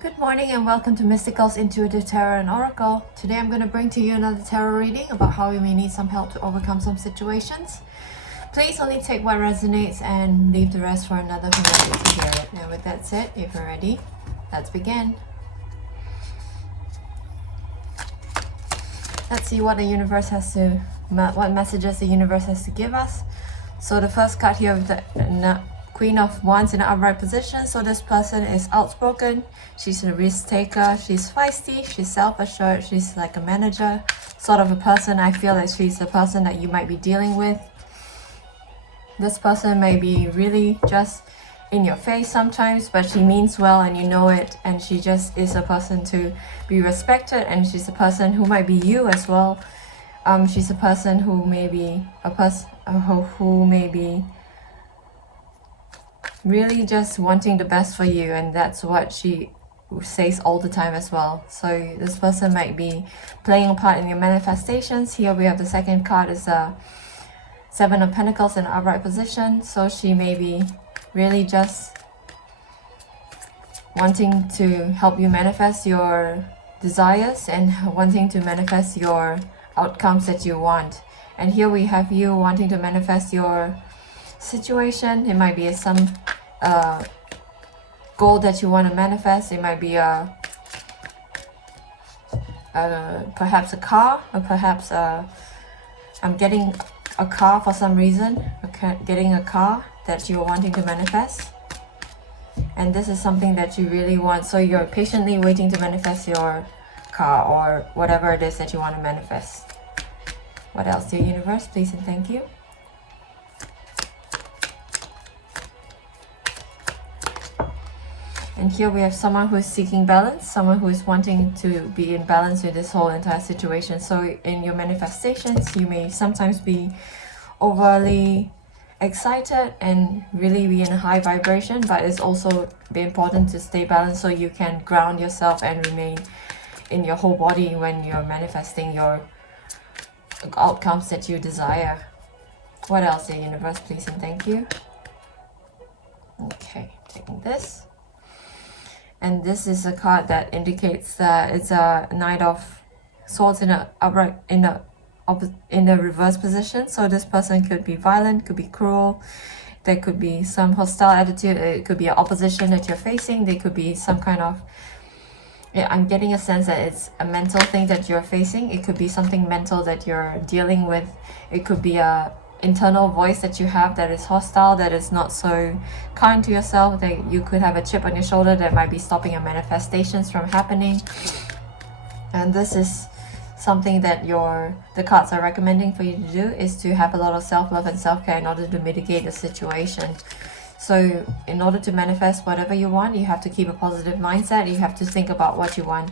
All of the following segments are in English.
Good morning and welcome to Mystical's Intuitive Tarot and Oracle. Today I'm going to bring to you another tarot reading about how you may need some help to overcome some situations. Please only take what resonates and leave the rest for another who might need to hear it. And with that said, if you're ready, let's begin. Let's see what the universe has to, what messages the universe has to give us. So the first card here with the Queen of Wands in an upright position. So this person is outspoken, she's a risk taker, she's feisty, she's self-assured, she's like a manager, sort of a person. I feel like she's the person that you might be dealing with. This person may be really just in your face sometimes, but she means well and you know it, and she just is a person to be respected, and she's a person who might be you as well. She's a person who may be who may be really just wanting the best for you, and that's what she says all the time as well. So this person might be playing a part in your manifestations. Here we have the second card is a Seven of Pentacles in an upright position. So she may be really just wanting to help you manifest your desires and wanting to manifest your outcomes that you want. And here we have you wanting to manifest your situation. It might be some goal that you want to manifest. It might be perhaps a car, or perhaps I'm getting a car for some reason. Getting a car that you're wanting to manifest, and this is something that you really want. So you're patiently waiting to manifest your car or whatever it is that you want to manifest. What else, dear universe? Please and thank you. And here we have someone who is seeking balance, someone who is wanting to be in balance with this whole entire situation. So in your manifestations, you may sometimes be overly excited and really be in a high vibration, but it's also be important to stay balanced so you can ground yourself and remain in your whole body when you're manifesting your outcomes that you desire. What else, dear universe? Please and thank you. Okay, taking this. And this is a card that indicates that it's a Knight of Swords in a upright in a reverse position. So this person could be violent, could be cruel. There could be some hostile attitude. It could be an opposition that you're facing. There could be some kind of, I'm getting a sense that it's a mental thing that you're facing. It could be something mental that you're dealing with. It could be a internal voice that you have that is hostile, that is not so kind to yourself, that you could have a chip on your shoulder that might be stopping your manifestations from happening. And this is something that the cards are recommending for you to do, is to have a lot of self-love and self-care in order to mitigate the situation. So in order to manifest whatever you want, you have to keep a positive mindset. You have to think about what you want,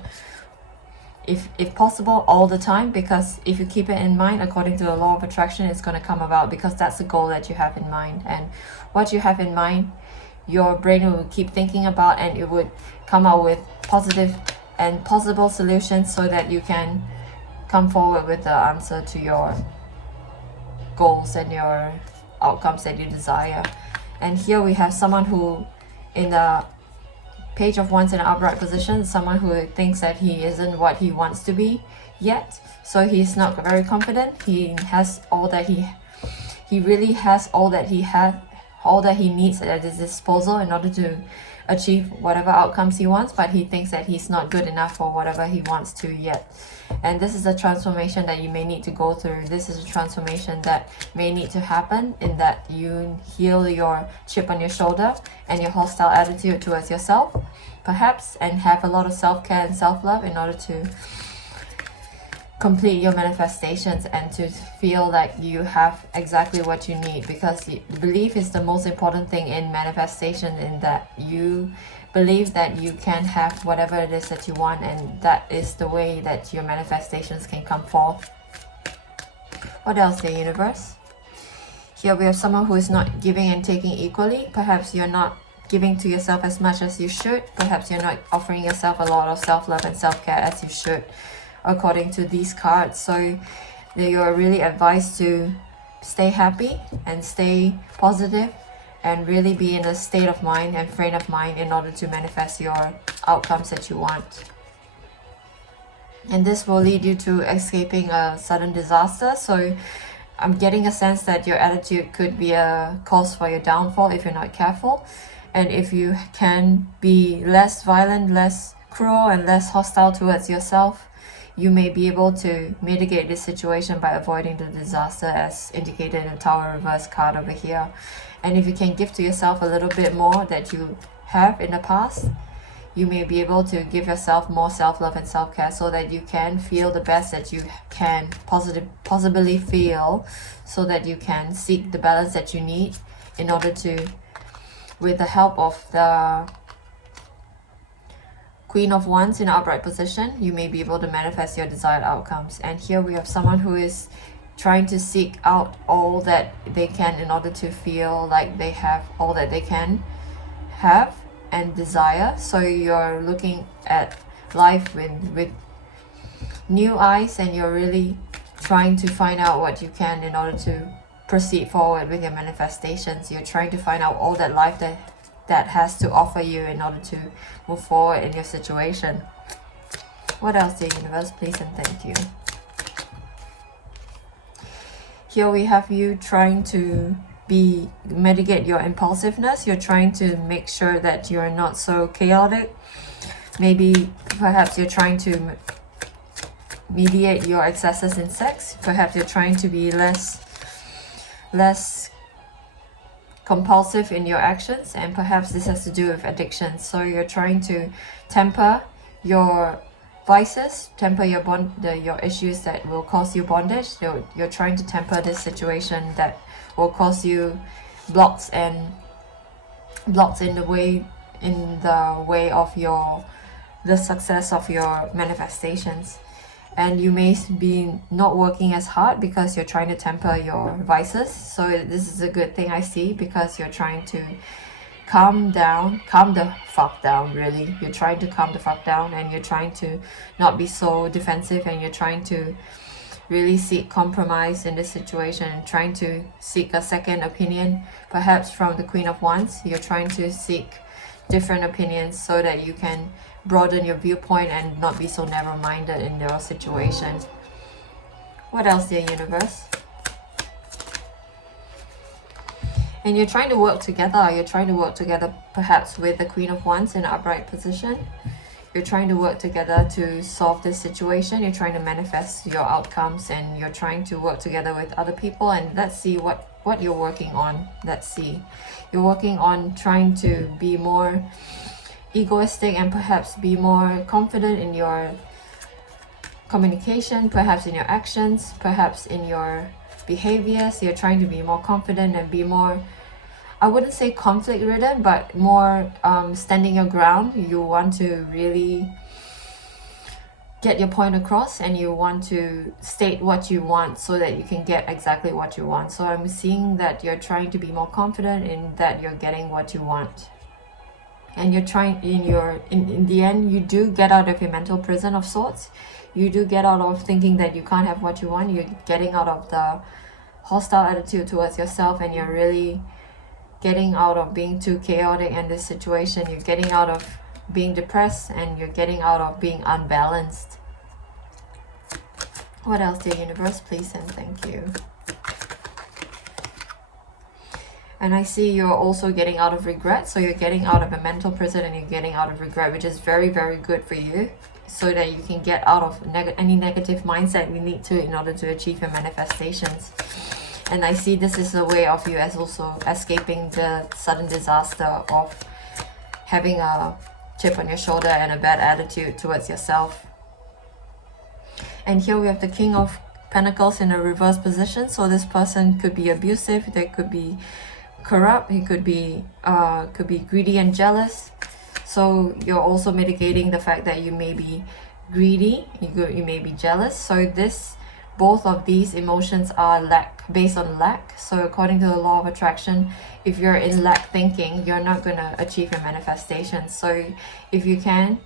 if possible, all the time, because if you keep it in mind, according to the law of attraction, it's going to come about, because that's the goal that you have in mind. And what you have in mind, your brain will keep thinking about, and it would come out with positive and possible solutions so that you can come forward with the answer to your goals and your outcomes that you desire. And here we have someone who, in the Page of Wands in an upright position, someone who thinks that he isn't what he wants to be yet. So he's not very confident. He has all that he really has all that he needs at his disposal in order to achieve whatever outcomes he wants, but he thinks that he's not good enough for whatever he wants to yet. And this is a transformation that you may need to go through. This is a transformation that may need to happen, in that you heal your chip on your shoulder and your hostile attitude towards yourself, perhaps, and have a lot of self-care and self-love in order to complete your manifestations and to feel like you have exactly what you need. Because belief is the most important thing in manifestation, in that you believe that you can have whatever it is that you want, and that is the way that your manifestations can come forth. What else, dear universe? Here we have someone who is not giving and taking equally. Perhaps you're not giving to yourself as much as you should. Perhaps you're not offering yourself a lot of self-love and self-care as you should, according to these cards. So you're really advised to stay happy and stay positive and really be in a state of mind and frame of mind in order to manifest your outcomes that you want. And this will lead you to escaping a sudden disaster. So I'm getting a sense that your attitude could be a cause for your downfall if you're not careful. And if you can be less violent, less cruel, and less hostile towards yourself, you may be able to mitigate this situation by avoiding the disaster, as indicated in the Tower Reverse card over here. And if you can give to yourself a little bit more that you have in the past, you may be able to give yourself more self-love and self-care so that you can feel the best that you can possibly feel, so that you can seek the balance that you need in order to, with the help of the Queen of Wands in upright position, you may be able to manifest your desired outcomes. And here we have someone who is trying to seek out all that they can in order to feel like they have all that they can have and desire. So you're looking at life with new eyes, and you're really trying to find out what you can in order to proceed forward with your manifestations. You're trying to find out all that life that has to offer you in order to move forward in your situation. What else, dear universe? Please and thank you. Here we have you trying to mitigate your impulsiveness. You're trying to make sure that you're not so chaotic. Maybe perhaps you're trying to mediate your excesses in sex. Perhaps you're trying to be less compulsive in your actions, and perhaps this has to do with addiction. So you're trying to temper your vices, temper your issues that will cause you bondage. You're trying to temper this situation that will cause you blocks in the way of the success of your manifestations. And you may be not working as hard because you're trying to temper your vices. So this is a good thing I see, because you're trying to calm the fuck down, really. You're trying to calm the fuck down, and you're trying to not be so defensive, and you're trying to really seek compromise in this situation, and trying to seek a second opinion, perhaps from the Queen of Wands. You're trying to seek different opinions so that you can broaden your viewpoint and not be so narrow-minded in your situation. What else, dear universe? And you're trying to work together. You're trying to work together perhaps with the Queen of Wands in an upright position. You're trying to work together to solve this situation. You're trying to manifest your outcomes, and you're trying to work together with other people. And let's see what you're working on. Let's see. You're working on trying to be more egoistic and perhaps be more confident in your communication, perhaps in your actions, perhaps in your behaviors. You're trying to be more confident and be more, I wouldn't say conflict ridden, but more standing your ground. You want to really get your point across, and you want to state what you want so that you can get exactly what you want. So I'm seeing that you're trying to be more confident in that you're getting what you want. And you're trying, in the end, you do get out of your mental prison of sorts. You do get out of thinking that you can't have what you want. You're getting out of the hostile attitude towards yourself, and you're really getting out of being too chaotic in this situation. You're getting out of being depressed, and you're getting out of being unbalanced. What else, dear universe? Please and thank you. And I see you're also getting out of regret. So you're getting out of a mental prison, and you're getting out of regret, which is very, very good for you, so that you can get out of any negative mindset you need to in order to achieve your manifestations. And I see this is a way of you as also escaping the sudden disaster of having a chip on your shoulder and a bad attitude towards yourself. And here we have the King of Pentacles in a reverse position. So this person could be abusive, they could be corrupt, he could be greedy and jealous. So you're also mitigating the fact that you may be greedy, you may be jealous. So both of these emotions are based on lack. So according to the law of attraction, if you're in lack thinking, you're not going to achieve your manifestation. So if you can,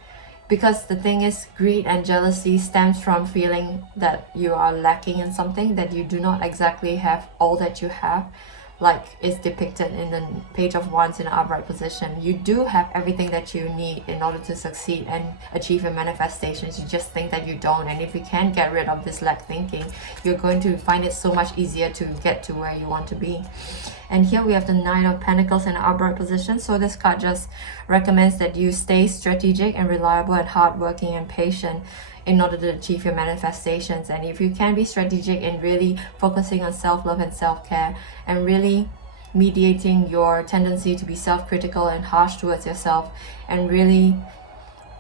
because the thing is, greed and jealousy stems from feeling that you are lacking in something, that you do not exactly have all that you have, like is depicted in the Page of Wands in an upright position. You do have everything that you need in order to succeed and achieve your manifestations. You just think that you don't, and if you can get rid of this lack thinking, you're going to find it so much easier to get to where you want to be. And here we have the Nine of Pentacles in an upright position. So this card just recommends that you stay strategic and reliable and hardworking and patient in order to achieve your manifestations. And if you can be strategic in really focusing on self-love and self-care, and really mediating your tendency to be self-critical and harsh towards yourself, and really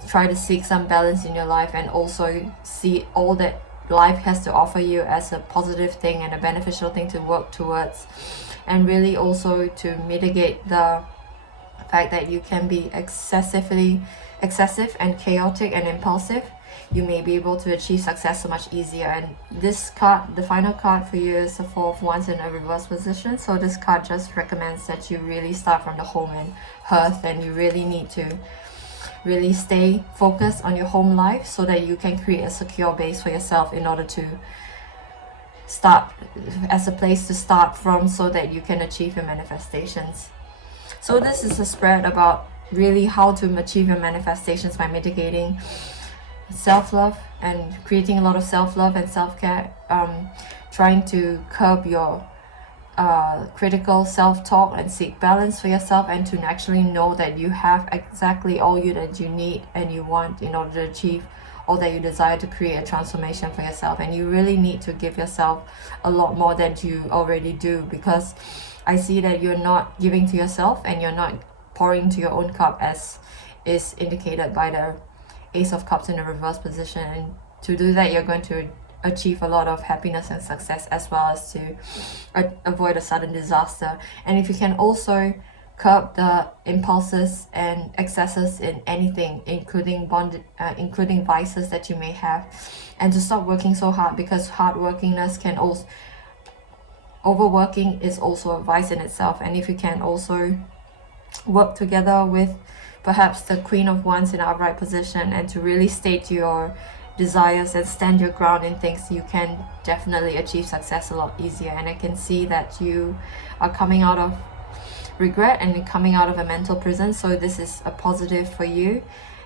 try to seek some balance in your life, and also see all that life has to offer you as a positive thing and a beneficial thing to work towards, and really also to mitigate the fact that you can be excessive and chaotic and impulsive, you may be able to achieve success so much easier. And this card, the final card for you, is the Four of Wands in a reverse position. So this card just recommends that you really start from the home and hearth, and you really need to really stay focused on your home life so that you can create a secure base for yourself in order to start as a place to start from, so that you can achieve your manifestations. So this is a spread about really how to achieve your manifestations by mitigating self-love and creating a lot of self-love and self-care, trying to curb your critical self-talk and seek balance for yourself, and to actually know that you have exactly all that you need and you want in order to achieve all that you desire to create a transformation for yourself. And you really need to give yourself a lot more than you already do, because I see that you're not giving to yourself and you're not pouring into your own cup, as is indicated by the Ace of Cups in the reverse position. And to do that, you're going to achieve a lot of happiness and success, as well as to avoid a sudden disaster. And if you can also curb the impulses and excesses in anything, including vices that you may have, and to stop working so hard, because hardworkingness can also, overworking is also a vice in itself. And if you can also work together with perhaps the Queen of Wands in an upright position, and to really state your desires and stand your ground in things, you can definitely achieve success a lot easier. And I can see that you are coming out of regret and coming out of a mental prison, so this is a positive for you.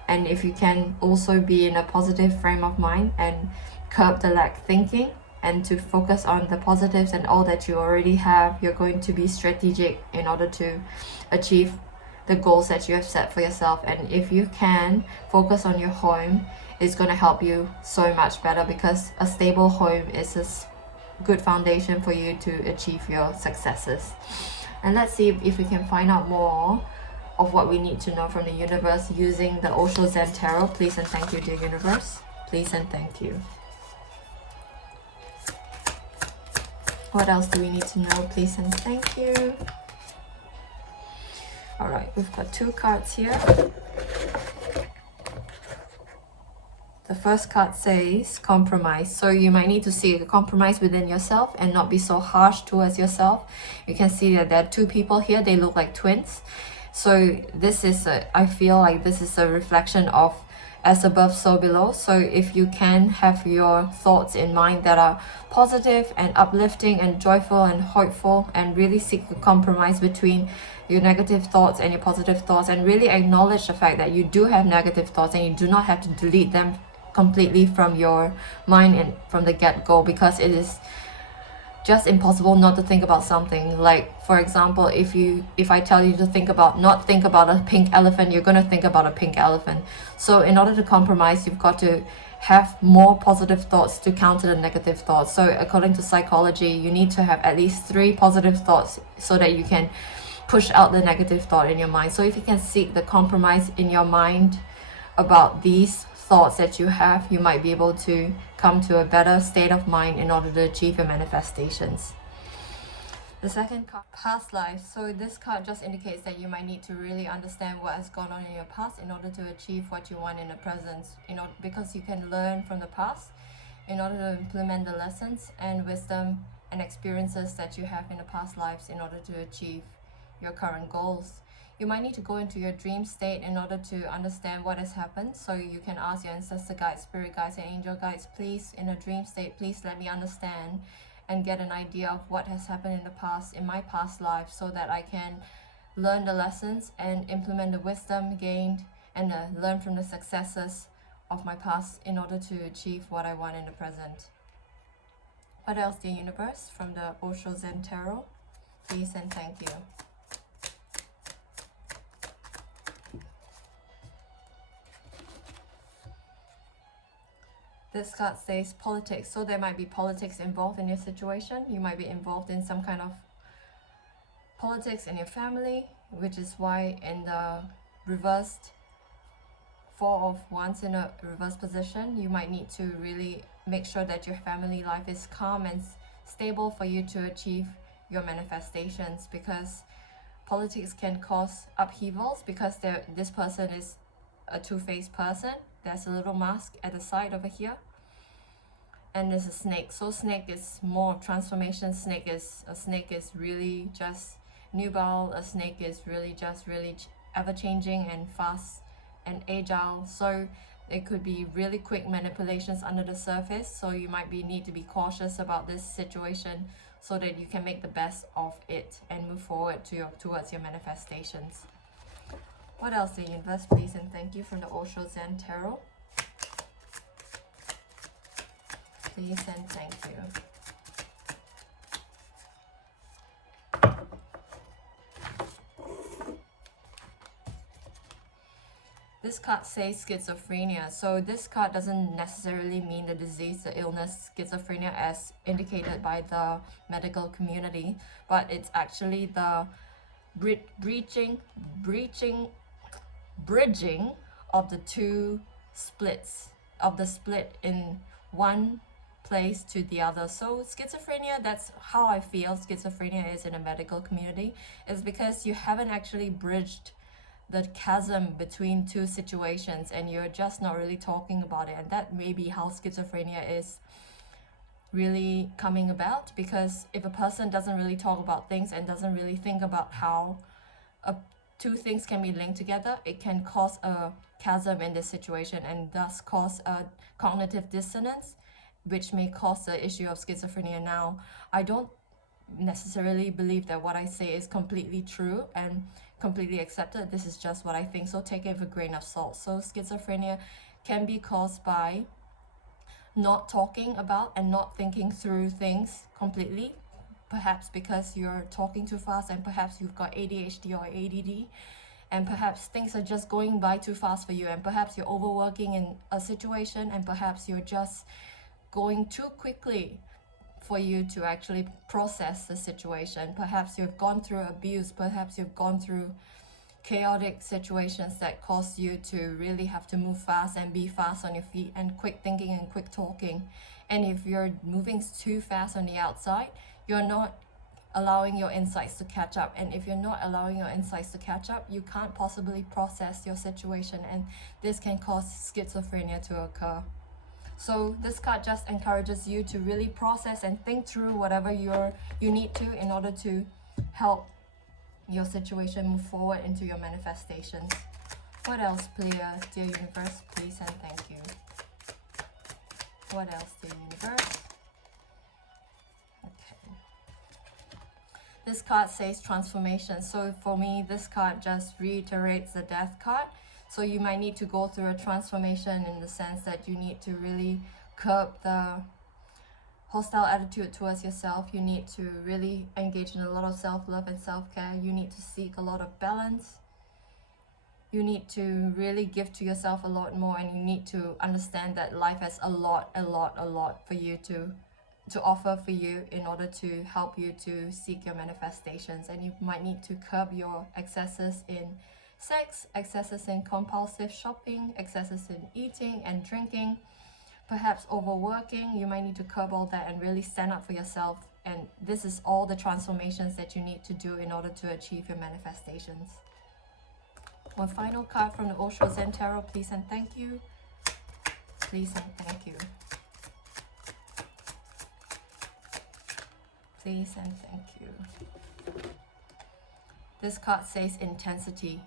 And if you can also be in a positive frame of mind and curb the lack thinking, and to focus on the positives and all that you already have, you're going to be strategic in order to achieve the goals that you have set for yourself. And if you can focus on your home, it's going to help you so much better, because a stable home is a good foundation for you to achieve your successes. And let's see if we can find out more of what we need to know from the universe using the Osho Zen Tarot. Please and thank you, dear universe. Please and thank you. What else do we need to know? Please and thank you. Alright, we've got two cards here. The first card says compromise. So you might need to seek a compromise within yourself and not be so harsh towards yourself. You can see that there are two people here. They look like twins. So this is I feel like this is a reflection of as above, so below. So if you can have your thoughts in mind that are positive and uplifting and joyful and hopeful, and really seek a compromise between your negative thoughts and your positive thoughts, and really acknowledge the fact that you do have negative thoughts and you do not have to delete them completely from your mind and from the get-go, because it is just impossible not to think about something. Like, for example, if I tell you to not think about a pink elephant, you're going to think about a pink elephant. So in order to compromise, you've got to have more positive thoughts to counter the negative thoughts. So according to psychology, you need to have at least 3 positive thoughts so that you can push out the negative thought in your mind. So if you can seek the compromise in your mind about these thoughts that you have, you might be able to come to a better state of mind in order to achieve your manifestations. The second card, past life. So this card just indicates that you might need to really understand what has gone on in your past in order to achieve what you want in the present, because you can learn from the past in order to implement the lessons and wisdom and experiences that you have in the past lives in order to achieve your current goals. You might need to go into your dream state in order to understand what has happened. So you can ask your ancestor guides, spirit guides, and angel guides, please, in a dream state, please let me understand and get an idea of what has happened in the past, in my past life, so that I can learn the lessons and implement the wisdom gained and learn from the successes of my past in order to achieve what I want in the present. What else, dear universe, from the Osho Zen Tarot? Please and thank you. This card says politics, so there might be politics involved in your situation. You might be involved in some kind of politics in your family, which is why in the reversed Four of Wands in a reverse position, you might need to really make sure that your family life is calm and stable for you to achieve your manifestations, because politics can cause upheavals because this person is a two-faced person. There's a little mask at the side over here, and there's a snake. So snake is more of transformation. A snake is really just nubile. A snake is really ever-changing and fast and agile. So it could be really quick manipulations under the surface. So you might need to be cautious about this situation so that you can make the best of it and move forward towards your manifestations. What else, the universe, please and thank you, from the Osho Zen Tarot? Please and thank you. This card says schizophrenia. So this card doesn't necessarily mean the disease, the illness, schizophrenia, as indicated by the medical community, but it's actually the bridging of the two splits, of the split in one place to the other. So schizophrenia, that's how I feel schizophrenia is in a medical community, is because you haven't actually bridged the chasm between two situations and you're just not really talking about it. And that may be how schizophrenia is really coming about, because if a person doesn't really talk about things and doesn't really think about how two things can be linked together, it can cause a chasm in this situation and thus cause a cognitive dissonance, which may cause the issue of schizophrenia. Now, I don't necessarily believe that what I say is completely true and completely accepted. This is just what I think, so take it with a grain of salt. So schizophrenia can be caused by not talking about and not thinking through things completely, perhaps because you're talking too fast, and perhaps you've got ADHD or ADD, and perhaps things are just going by too fast for you, and perhaps you're overworking in a situation, and perhaps you're just going too quickly for you to actually process the situation. Perhaps you've gone through abuse, perhaps you've gone through chaotic situations that cause you to really have to move fast and be fast on your feet and quick thinking and quick talking. And if you're moving too fast on the outside, you're not allowing your insights to catch up. And if you're not allowing your insights to catch up, you can't possibly process your situation, and this can cause schizophrenia to occur. So this card just encourages you to really process and think through whatever you need to in order to help your situation move forward into your manifestations. What else, dear universe, please and thank you. What else, dear universe? Okay. This card says transformation. So for me, this card just reiterates the death card. So you might need to go through a transformation in the sense that you need to really curb the hostile attitude towards yourself. You need to really engage in a lot of self-love and self-care. You need to seek a lot of balance. You need to really give to yourself a lot more, and you need to understand that life has a lot for you to offer for you in order to help you to seek your manifestations. And you might need to curb your excesses in sex, excesses in compulsive shopping, excesses in eating and drinking, perhaps overworking. You might need to curb all that and really stand up for yourself. And this is all the transformations that you need to do in order to achieve your manifestations. One final card from the Osho Zen Tarot, please and thank you. Please and thank you. Please and thank you. This card says intensity.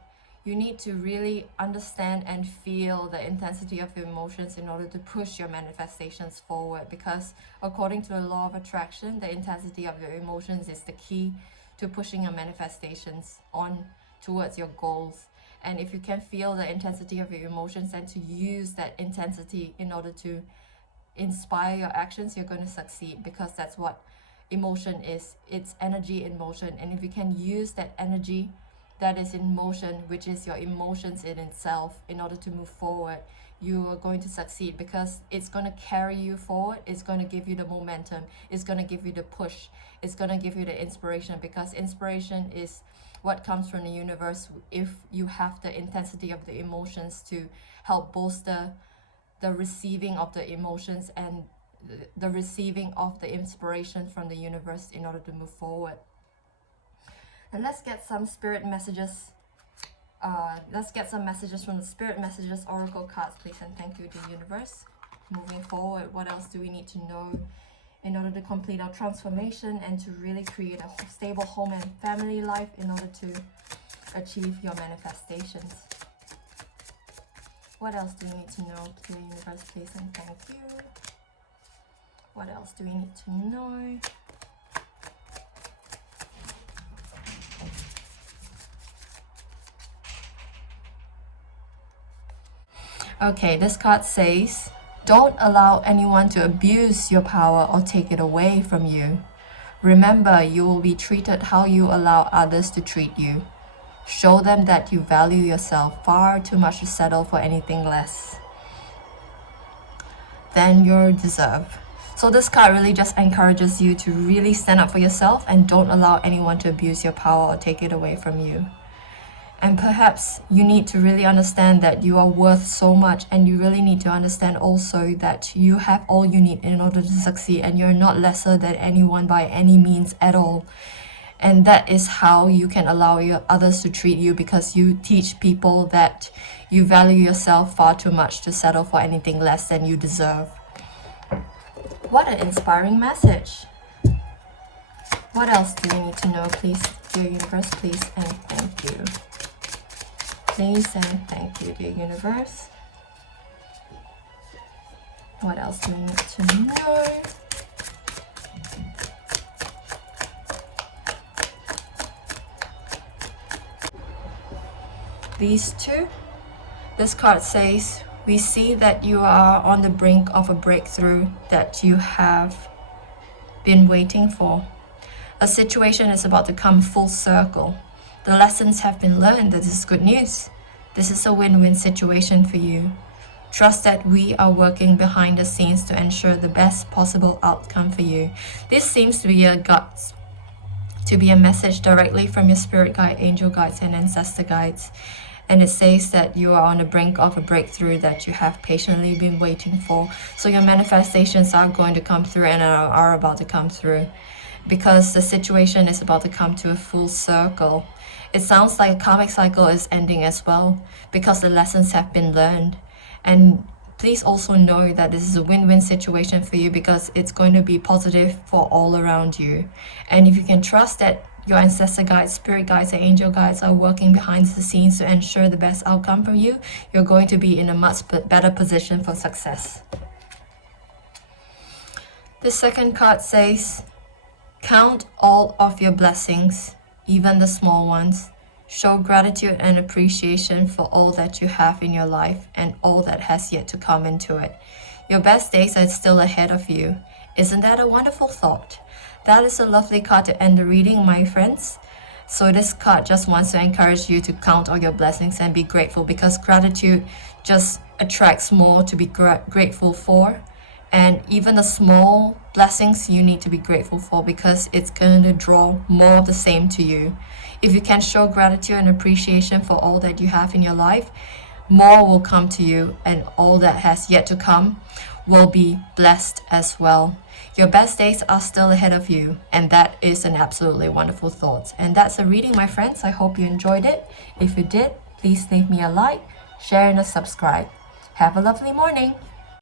you need to really understand and feel the intensity of your emotions in order to push your manifestations forward, because according to the law of attraction, the intensity of your emotions is the key to pushing your manifestations on towards your goals. And if you can feel the intensity of your emotions and to use that intensity in order to inspire your actions, you're going to succeed, because that's what emotion is. It's energy in motion. And if you can use that energy that is in motion, which is your emotions in itself, in order to move forward, you are going to succeed, because it's going to carry you forward. It's going to give you the momentum. It's going to give you the push. It's going to give you the inspiration, because inspiration is what comes from the universe if you have the intensity of the emotions to help bolster the receiving of the emotions and the receiving of the inspiration from the universe in order to move forward. And let's get some spirit messages. Let's get some messages from the spirit messages oracle cards, please, and thank you to the universe. Moving forward, what else do we need to know in order to complete our transformation and to really create a stable home and family life in order to achieve your manifestations? What else do we need to know, to the universe, please, and thank you. What else do we need to know? Okay, this card says, don't allow anyone to abuse your power or take it away from you. Remember, you will be treated how you allow others to treat you. Show them that you value yourself far too much to settle for anything less than you deserve. So this card really just encourages you to really stand up for yourself and don't allow anyone to abuse your power or take it away from you. And perhaps you need to really understand that you are worth so much, and you really need to understand also that you have all you need in order to succeed, and you're not lesser than anyone by any means at all. And that is how you can allow others to treat you, because you teach people that you value yourself far too much to settle for anything less than you deserve. What an inspiring message. What else do you need to know, please, dear universe, please, and thank you. Please and thank you, dear universe. What else do we need to know? These two. This card says, we see that you are on the brink of a breakthrough that you have been waiting for. A situation is about to come full circle. The lessons have been learned. This is good news. This is a win-win situation for you. Trust that we are working behind the scenes to ensure the best possible outcome for you. This seems to be a message directly from your spirit guide, angel guides, and ancestor guides. And it says that you are on the brink of a breakthrough that you have patiently been waiting for. So your manifestations are going to come through and are about to come through, because the situation is about to come to a full circle. It sounds like a karmic cycle is ending as well, because the lessons have been learned. And please also know that this is a win-win situation for you, because it's going to be positive for all around you. And if you can trust that your ancestor guides, spirit guides, and angel guides are working behind the scenes to ensure the best outcome for you, you're going to be in a much better position for success. The second card says, count all of your blessings, even the small ones. Show gratitude and appreciation for all that you have in your life and all that has yet to come into it. Your best days are still ahead of you. Isn't that a wonderful thought? That is a lovely card to end the reading, my friends. So this card just wants to encourage you to count all your blessings and be grateful, because gratitude just attracts more to be grateful for. And even the small blessings you need to be grateful for, because it's going to draw more of the same to you. If you can show gratitude and appreciation for all that you have in your life, more will come to you, and all that has yet to come will be blessed as well. Your best days are still ahead of you, and that is an absolutely wonderful thought. And that's a reading, my friends. I hope you enjoyed it. If you did, please leave me a like, share, and a subscribe. Have a lovely morning.